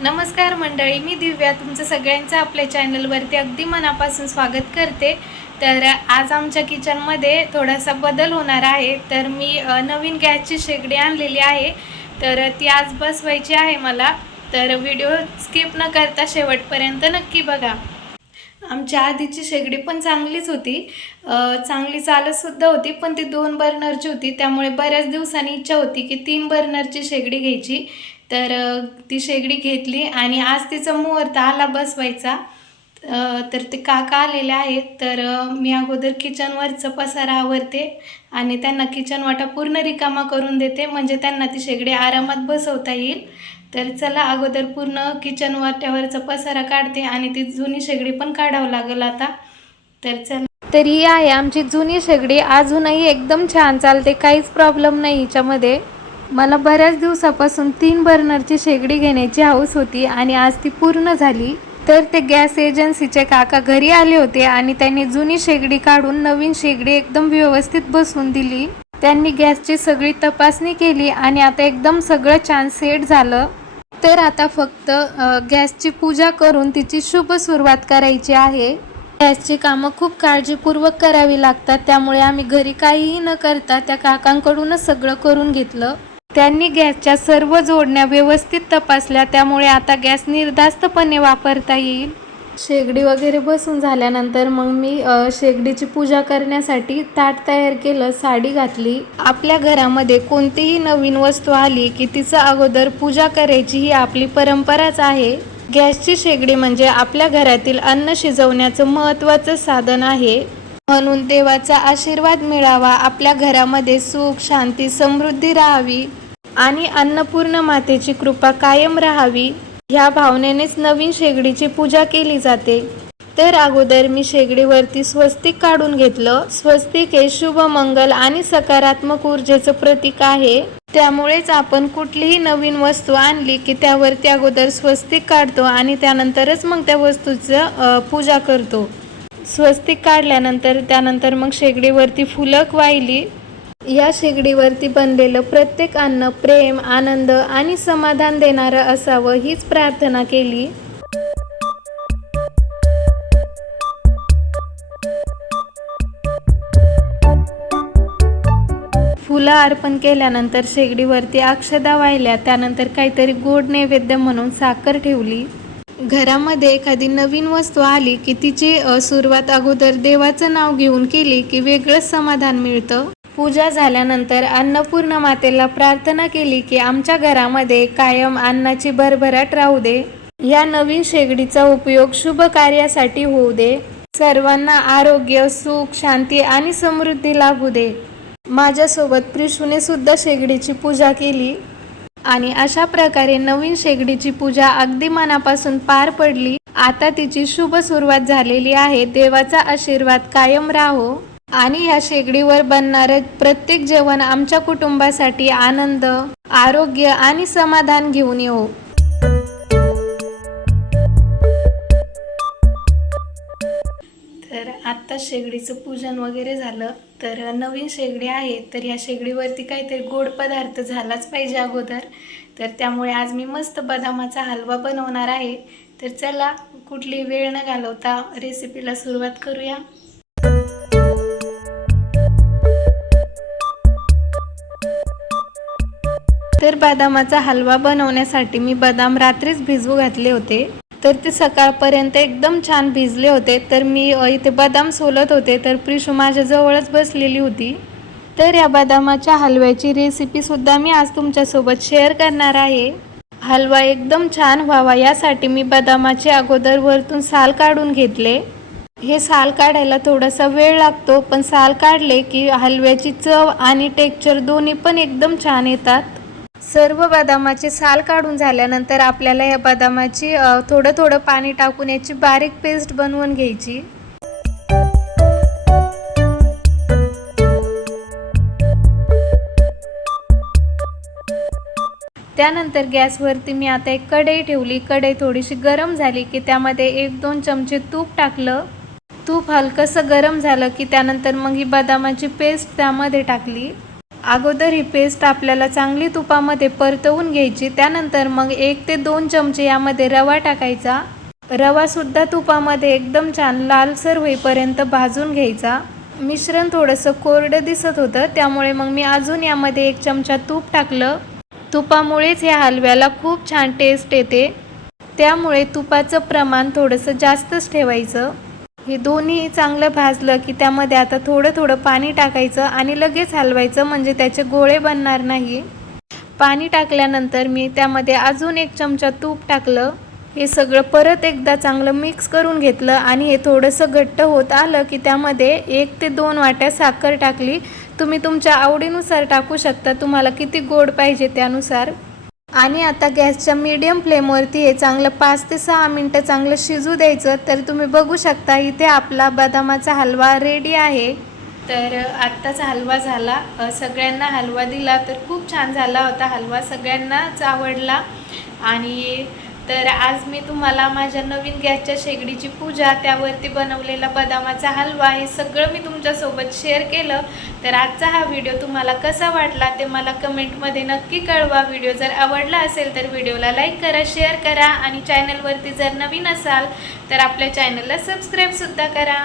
नमस्कार मंडळी, मी दिव्या तुमचं सगळ्यांचं आपल्या चॅनलवरती अगदी मनापासून स्वागत करते। तर आज आमच्या किचनमध्ये थोडासा बदल होणार आहे। तर मी नवीन गॅसची शेगडी आणलेली आहे, तर ती आज बसवायची आहे मला। तर व्हिडिओ स्किप न करता शेवटपर्यंत नक्की बघा। आमच्या आधीची शेगडी पण चांगलीच होती, चांगली चालत सुद्धा होती, पण ती 2 बर्नरची होती। त्यामुळे बऱ्याच दिवसांनी इच्छा होती की 3 बर्नरची शेगडी घ्यायची। तर ती शेगडी घेतली आणि आज तिचा मुहूर्त आला बसवायचा। तर ते काका आलेले आहेत, तर मी अगोदर किचनवरचं पसारा आवरते आणि त्यांना किचन वाटा पूर्ण रिकामा करून देते, म्हणजे त्यांना ती शेगडी आरामात बसवता येईल। तर चला अगोदर पूर्ण किचन वाट्यावरचा पसारा काढते आणि ती जुनी शेगडी पण काढावं लागेल आता। तर चला, तर ही आहे आमची जुनी शेगडी, अजूनही एकदम छान चालते, काहीच प्रॉब्लेम नाही हिच्यामध्ये। मला बऱ्याच दिवसापासून 3 बर्नरची शेगडी घेण्याची हौस होती आणि आज ती पूर्ण झाली। तर ते गॅस एजन्सीचे काका घरी आले होते आणि त्यांनी जुनी शेगडी काढून नवीन शेगडी एकदम व्यवस्थित बसवून दिली। त्यांनी गॅसची सगळी तपासणी केली आणि आता एकदम सगळं छान सेट झालं। तर आता फक्त गॅसची पूजा करून तिची शुभ सुरुवात करायची आहे। गॅसची कामं खूप काळजीपूर्वक करावी लागतात, त्यामुळे आम्ही घरी काहीही न करता त्या काकांकडूनच सगळं करून घेतलं। त्यांनी गॅसच्या सर्व जोडण्या व्यवस्थित तपासल्या, त्यामुळे आता गॅस निर्धास्तपणे वापरता येईल। शेगडी वगैरे बसून झाल्यानंतर मग मी शेगडीची पूजा करण्यासाठी ताट तयार केलं, साडी घातली। आपल्या घरामध्ये कोणतीही नवीन वस्तू आली की तिचं अगोदर पूजा करायची ही आपली परंपराच आहे। गॅसची शेगडी म्हणजे आपल्या घरातील अन्न शिजवण्याचं महत्त्वाचं साधन आहे, म्हणून देवाचा आशीर्वाद मिळावा, आपल्या घरामध्ये सुख शांती समृद्धी राहावी आणि अन्नपूर्ण मातेची कृपा कायम राहावी, ह्या भावनेनेच नवीन शेगडीची पूजा केली जाते। तर अगोदर मी शेगडीवरती स्वस्तिक काढून घेतलं। स्वस्तिक हे शुभ मंगल आणि सकारात्मक ऊर्जेचं प्रतीक आहे, त्यामुळेच आपण कुठलीही नवीन वस्तू आणली की त्यावरती अगोदर स्वस्तिक काढतो आणि त्यानंतरच मग त्या वस्तूचं पूजा करतो। स्वस्तिक काढल्यानंतर त्यानंतर मग शेगडीवरती फुलक वाहिली। या शेगडीवरती बनलेलं प्रत्येक अन्न प्रेम, आनंद आणि समाधान देणारं असावं हीच प्रार्थना केली। फुलं अर्पण केल्यानंतर शेगडीवरती अक्षदा वाहिल्या, त्यानंतर काहीतरी गोड नैवेद्य म्हणून साखर ठेवली। घरामध्ये एखादी नवीन वस्तू आली की तिची सुरुवात अगोदर देवाचं नाव घेऊन केली की वेगळंच समाधान मिळतं। पूजा झाल्यानंतर अन्नपूर्ण मातेला प्रार्थना केली की आमच्या घरामध्ये कायम अन्नाची भरभराट राहू दे, या नवीन शेगडीचा उपयोग शुभ कार्यासाठी होऊ दे, सर्वांना आरोग्य सुख शांती आणि समृद्धी लाभू दे। माझ्यासोबत प्रिशूने सुद्धा शेगडीची पूजा केली आणि अशा प्रकारे नवीन शेगडीची पूजा अगदी मनापासून पार पडली। आता तिची शुभ सुरुवात झालेली आहे, देवाचा आशीर्वाद कायम राहो आणि या शेगडीवर बनणारं प्रत्येक जेवण आमच्या कुटुंबासाठी आनंद, आरोग्य आणि समाधान घेऊन येऊ। तर आता शेगडीचं पूजन वगैरे झालं। तर नवीन शेगडी आहे, तर या शेगडीवरती काहीतरी गोड पदार्थ झालाच पाहिजे अगोदर, तर त्यामुळे आज मी मस्त बदामाचा हलवा बनवणार आहे। तर चला कुठली वेळ न घालवता रेसिपीला सुरुवात करूया। तर बदामाचा हलवा बनवण्यासाठी मी बदाम रात्रीच भिजवू घातले होते, तर ते सकाळपर्यंत एकदम छान भिजले होते। तर मी इथे बदाम सोलत होते, तर प्रिशू माझ्या जवळच बसलेली होती। तर या बदामाच्या हलव्याची रेसिपी सुद्धा मी आज तुमच्यासोबत शेअर करणार आहे। हलवा एकदम छान व्हावा यासाठी मी बदामाचे अगोदर वरतून साल काढून घेतले। हे साल काढायला थोडासा वेळ लागतो, पण साल काढले की हलव्याची चव आणि टेक्स्चर दोन्ही पण एकदम छान येतात। सर्व बदामाचे साल काढून झाल्यानंतर आपल्याला या बदामाची थोडं थोडं पाणी टाकून याची बारीक पेस्ट बनवून घ्यायची। त्यानंतर गॅसवरती मी आता एक कढई ठेवली। कढई थोडीशी गरम झाली की त्यामध्ये 1-2 चमचे तूप टाकलं। तूप हलकंसं गरम झालं की त्यानंतर मग ही बदामाची पेस्ट त्यामध्ये टाकली अगोदर ही पेस्ट आपल्याला चांगली तुपामध्ये परतवून घ्यायची। त्यानंतर मग 1 ते 2 चमचे यामध्ये रवा टाकायचा। रवासुद्धा तुपामध्ये एकदम छान लालसर होईपर्यंत भाजून घ्यायचा। मिश्रण थोडंसं कोरडं दिसत होतं, त्यामुळे मग मी अजून यामध्ये 1 चमचा तूप टाकलं। तुपामुळेच या हलव्याला खूप छान टेस्ट येते, त्यामुळे तुपाचं प्रमाण थोडंसं जास्तच ठेवायचं। हे दोन्ही चांगलं भाजलं की त्यामध्ये आता थोडं थोडं पाणी टाकायचं आणि लगेच हलवायचं, म्हणजे त्याचे गोळे बनणार नाही। पाणी टाकल्यानंतर मी त्यामध्ये अजून 1 चमचा तूप टाकलं। हे सगळं परत एकदा चांगलं मिक्स करून घेतलं आणि हे थोडंसं घट्ट होत आलं की त्यामध्ये 1 ते 2 वाट्या साखर टाकली। तुम्ही तुमच्या आवडीनुसार टाकू शकता, तुम्हाला किती गोड पाहिजे त्यानुसार। आणि आता गॅसच्या मीडियम फ्लेमवरती हे चांगलं 5 ते 6 मिनटं चांगलं शिजू द्यायचं। तर तुम्ही बघू शकता इथे आपला बदामाचा हलवा रेडी आहे। तर आत्ताचा हलवा झाला, सगळ्यांना हलवा दिला तर खूप छान झाला होता हलवा, सगळ्यांनाच आवडला। आणि तर आज मी तुम्हाला माझ्या नवीन गॅसच्या शेगडीची पूजा, त्यावरती बनवलेला बदामाचा हलवा, हे सगळं मी तुमच्यासोबत शेअर केलं। तर आजचा हा व्हिडिओ तुम्हाला कसा वाटला ते मला कमेंटमध्ये नक्की कळवा। व्हिडिओ जर आवडला असेल तर व्हिडिओला लाईक करा, शेअर करा आणि चॅनलवरती जर नवीन असाल तर आपल्या चॅनलला सबस्क्राईबसुद्धा करा।